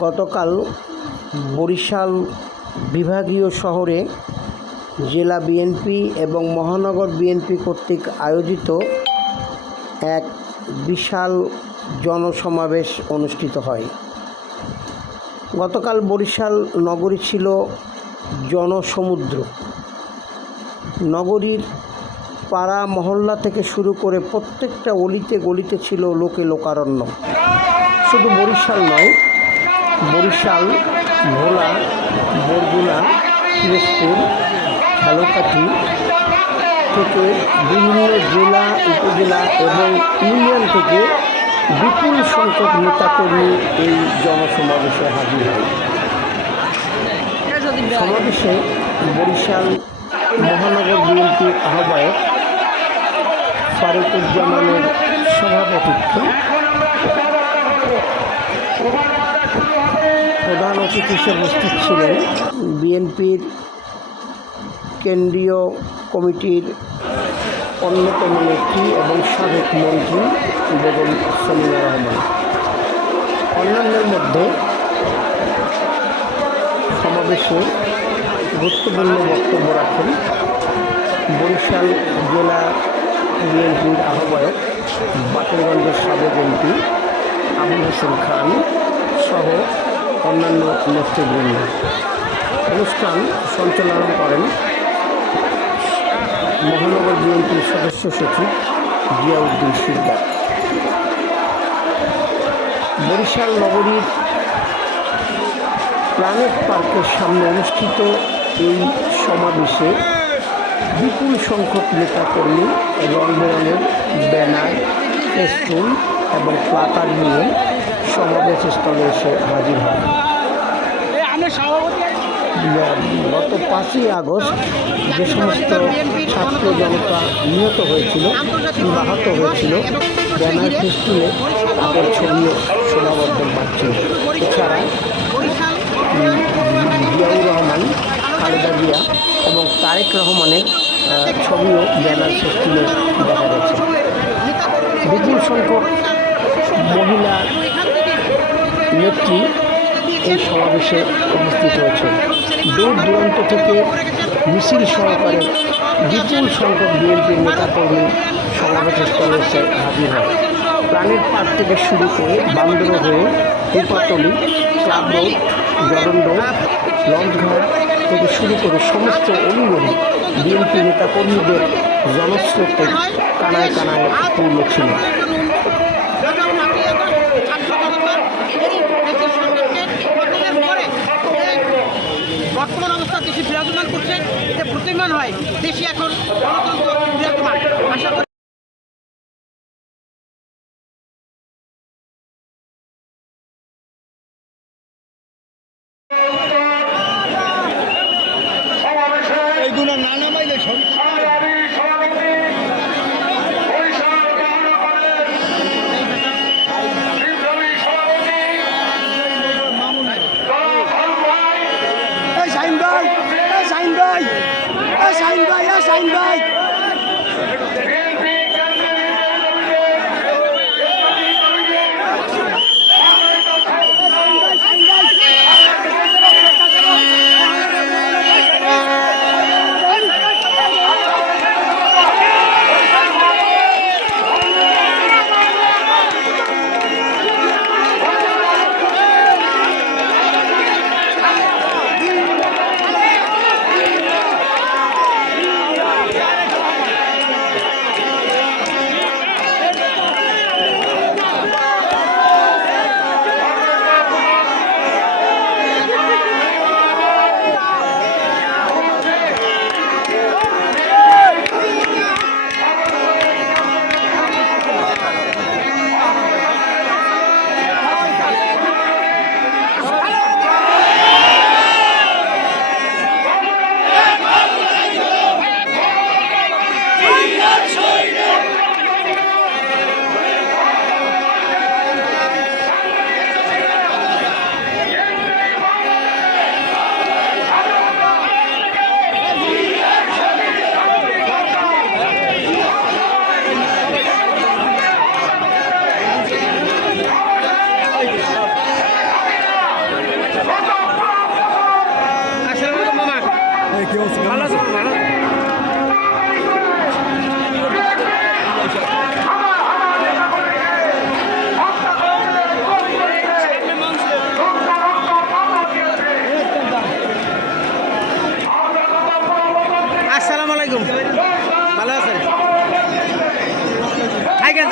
গতকাল বরিশাল বিভাগীয় শহরে জেলা বিএনপি এবং মহানগর বিএনপি কর্তৃক আয়োজিত এক বিশাল জনসমাবেশ অনুষ্ঠিত হয়। গতকাল বরিশাল নগরী ছিল জনসমুদ্র। নগরীর পাড়া মহল্লা থেকে শুরু করে প্রত্যেকটা অলিতে গলিতে ছিল লোকে লোকারণ্য। শুধু বরিশাল নয় বরিশাল, ভোলা, বরগুনা, পিরোজপুর ঝালকাঠি থেকে বিভিন্ন জেলা, উপজেলা এবং ইউনিয়ন থেকে বিপুল সংখ্যক নেতাকর্মী এই জনসমাবেশে হাজির হয়। সমাবেশে বরিশাল মহানগর বিএনপির আহ্বায়ক ফারুকুজ্জামানের সভাপতিত্বে। প্রধান অতিথি হিসেবে উপস্থিত ছিলেন বিএনপির কেন্দ্রীয় কমিটির অন্যতম নেত্রী এবং সাবেক মন্ত্রী বেগম সমিনা রহমান। অন্যান্যের মধ্যে সমাবেশে গুরুত্বপূর্ণ বক্তব্য রাখেন বরিশাল জেলা বিএনপির আহ্বায়ক বাকেরগঞ্জের সাবেক এমপি আবুল হোসেন খান। সহ অন্যান্য নেতৃবৃন্দ। অনুষ্ঠান সঞ্চালনা করেন মহানগর বিএনপির সদস্য সচিব জিয়াউদ্দিন শিকদার। বরিশাল নগরীর প্ল্যানেট পার্কের সামনে অনুষ্ঠিত এই সমাবেশে বিপুল সংখ্যক নেতাকর্মী রং বেরঙের ব্যানার, ফেস্টুন এবং প্লাকার নিয়ে সমাবেশ স্থলে এসে হাজির হয় গত পাঁচই আগস্ট যে সমস্ত ছাত্র জনতা নিহত হয়েছিল কিংবা আহত হয়েছিল ব্যানার ফেস্টুনে তাদের ছবিও শোভাবর্ধন পাচ্ছিল এছাড়া জিয়াউর রহমান খালেদা জিয়া এবং তারেক রহমানের ছবিও ব্যানার ফেস্টুনে দেখা গেছে। বিপুল সংখ্যক মহিলা নেত্রী এই সমাবেশে উপস্থিত হয়েছে। দূর দূরান্ত থেকে মিছিল সহকারে বিপুল সংখ্যক বিএনপির নেতাকর্মী সমাবেশের স্থলে এসে হাজির হয়। প্রাণের পার্ক থেকে শুরু করে বান্দর হয়ে রূপাতলি, ক্লাব রোড রোড, লঞ্চঘাট থেকে শুরু করে সমস্ত অলিগলি বিএনপি নেতাকর্মীদের জনস্রোতে কানায় কানায় পূর্ণ ছিল বর্তমান অবস্থা দেশে বিরাজমান করছে প্রতিমান হয়। দেশে এখন গণতন্ত্র বিরাজমান। আশা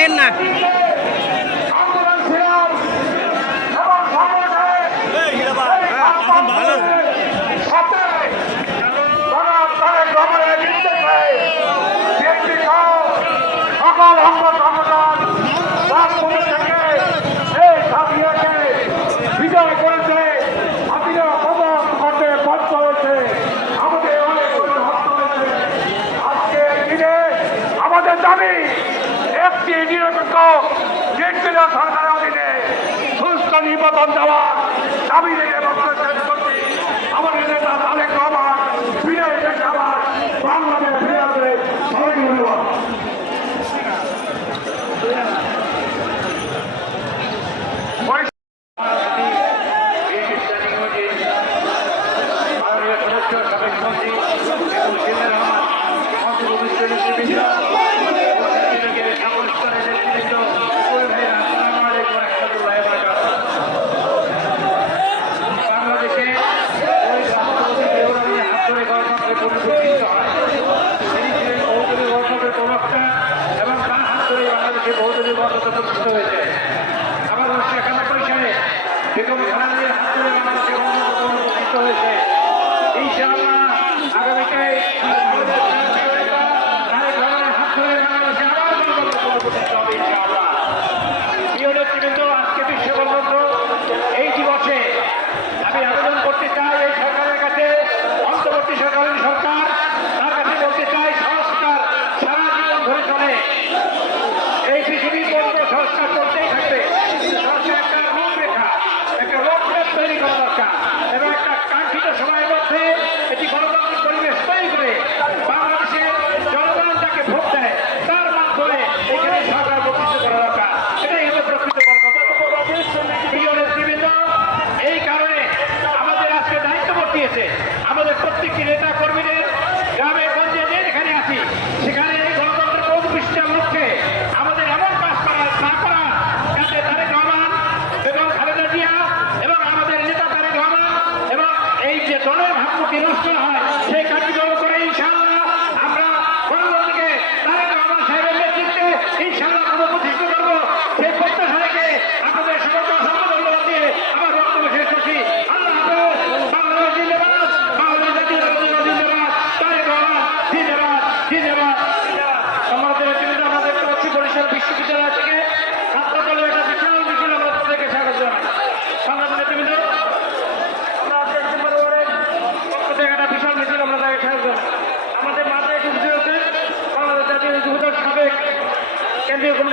enak. জীবন দেওয়া আমি ইনশাআল্লাহ রাষ্ট্রকে নষ্ট হয়।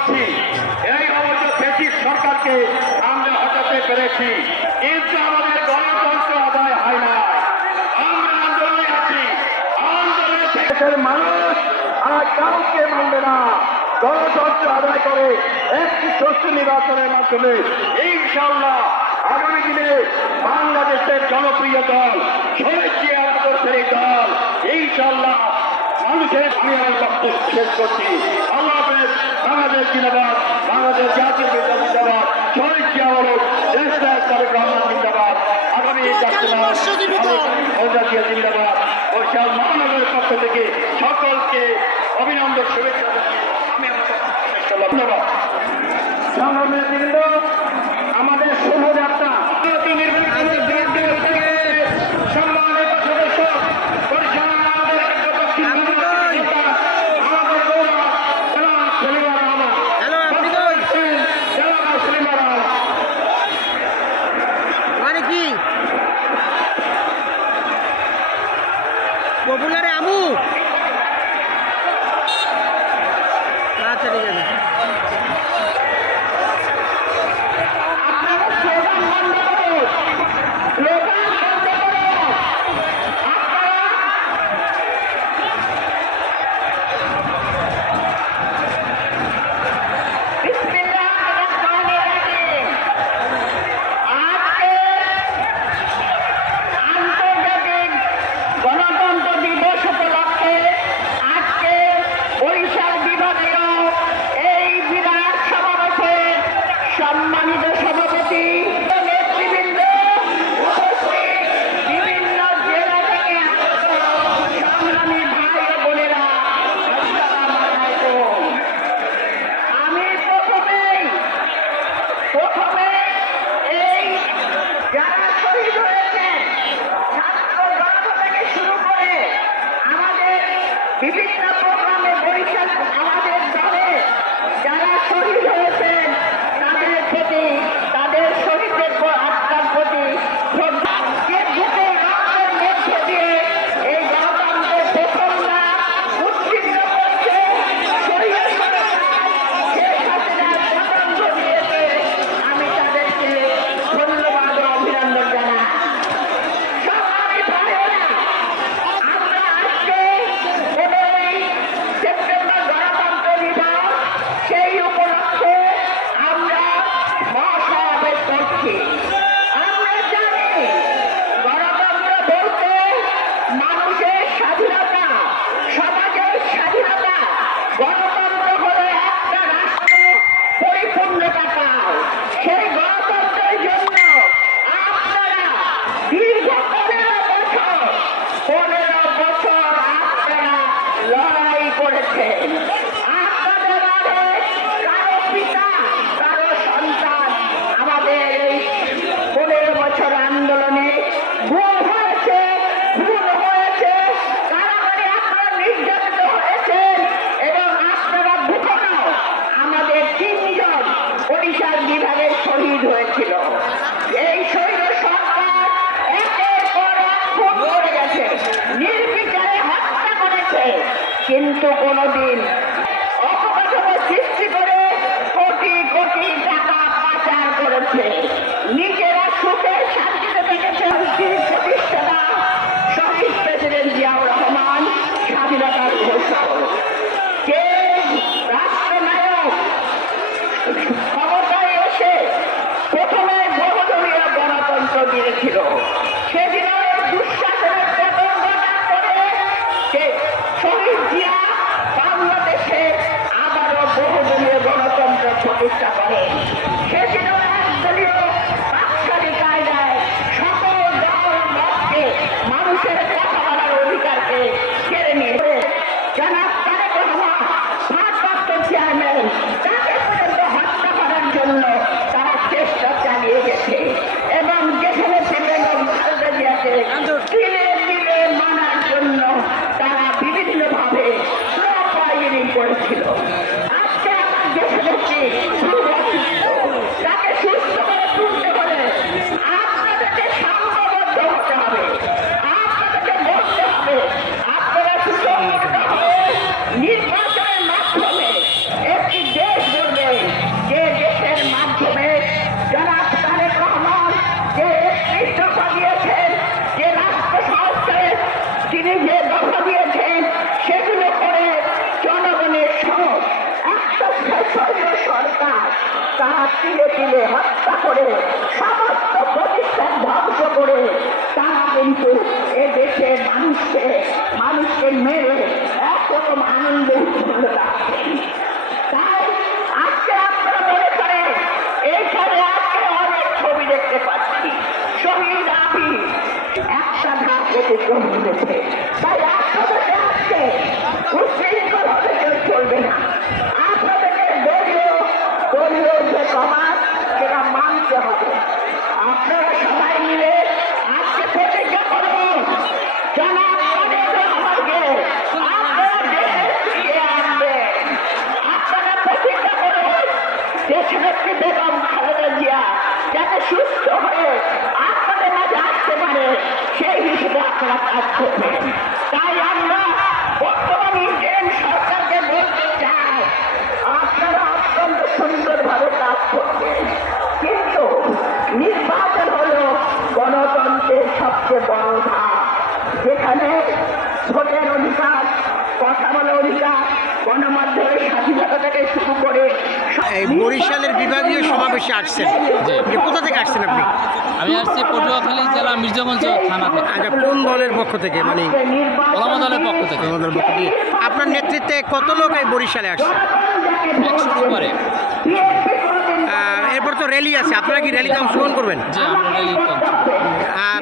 করছি। এই অবশ্য ফেসিস সরকারকে আমরা হটাতে পেরেছি কিন্তু আমাদের গণতন্ত্র আদায় হয় না। আমরা আন্দোলনে আছি। আন্দোলনের মানুষ আর কাউকে মানবে না। গণতন্ত্র আদায় করে একটি সুস্থ নির্বাচনের মাধ্যমে ইনশাল্লাহ আগামী দিনে বাংলা শেষ শেষ করছি আল্লাহ বাংলাদেশ জিন্দাবাদ বাংলাদেশ জাতীয় জিন্দাবাদ শহীদ জিয়াউলক দেশ জিন্দাবাদ আগামী জাতীয় জিন্দাবাদ মহানগরের পক্ষ থেকে সকলকে অভিনন্দন শুভেচ্ছা আমাদের শুভযাত্রা কোনো দিন তারা তিলে তিলে হত্যা করে, সমস্ত প্রতিষ্ঠান ধ্বংস করে, তারা কিন্তু এ দেশের মানুষকে মানুষকে মেরে একরকম আনন্দ রাখছেন তাই আজকে আপনারা অনেক ছবি দেখতে পাচ্ছি। শহীদ একটা ধাপ অতিক্রম করেছে তাই আপনাদেরকে আজকে উচ্ছৃঙ্খল হতে কেউ চলবে না আপনাদেরকে দলীয় দলীয় যে সমাজ সেটা মানতে হবে আপনারা সবাই মিলে আজকে প্রতিজ্ঞা করুন জনাব তারেক রহমানকে আপনারা দেশে ফিরিয়ে আনবেন আপনারা প্রতিজ্ঞা করুন দেশনেত্রী বেগম খালেদা জিয়া যাতে সুস্থ হয়ে আপনাদের মাঝে আসতে পারে সেই হিসেবে আপনারা কাজ করবেন তাই আমরা বর্তমান ইন্ডিয়ান সরকারকে বলতে চাই, আপনারা অত্যন্ত সুন্দরভাবে কাজ করবেন কিন্তু নির্বাচন হলো গণতন্ত্রের সবচেয়ে বড় ধাপ। যেখানে ভোটের অধিকার, কথা বলার অধিকার গণমাধ্যমের স্বাধীনতা থেকে শুরু করে এই বরিশালের বিভাগীয় সমাবেশে আসছেন। কোথা থেকে আসছেন আপনি? আমি আসছি পটুয়াখালী জেলা মির্জাগঞ্জ থানা থেকে। আচ্ছা কোন দলের পক্ষ থেকে? মানে ওলামা দলের পক্ষ থেকে। আমাদের পক্ষ থেকে। আপনার নেতৃত্বে কত লোক এই বরিশালে আসছে? একশোর উপরে। এরপর তো র্যালি আছে। আপনারা কি র্যালিতে অংশগ্রহণ করবেন? আমরা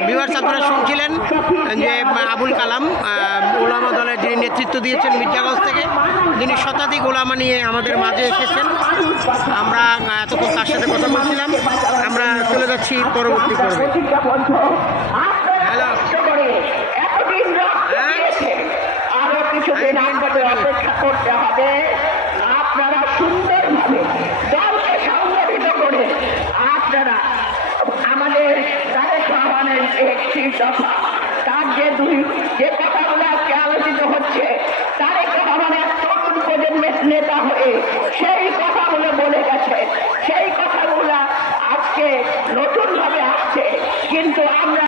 বিভার আপনারা শুনছিলেন যে আবুল কালাম ওলামা দলের যিনি নেতৃত্ব দিয়েছেন মির্জাগঞ্জ থেকে যিনি শতাধিক ওলামা নিয়ে আমাদের মাঝে এসেছেন। আমরা এতক্ষণ তার সাথে কথা বলছিলাম। আমরা চলে যাচ্ছি পরবর্তী পর্বে হ্যালো। এতদিন রক্ত হ্যাঁ? দিয়েছেন। আরও কিছুদিন আপনাদের অপেক্ষা করতে হবে আপনারা সুন্দরভাবে দলকে সংগঠিত করে আপনারা আমাদের তারেক রহমানের একটি দফা তার যে দুই যে কথাগুলো আজকে আলোচিত হচ্ছে তারেক রহমানের তরুণ প্রজন্মের নেতা হয়ে সেই কথাগুলো বলে গেছে। সেই কথাগুলো আজকে নতুনভাবে আসছে। কিন্তু আমরা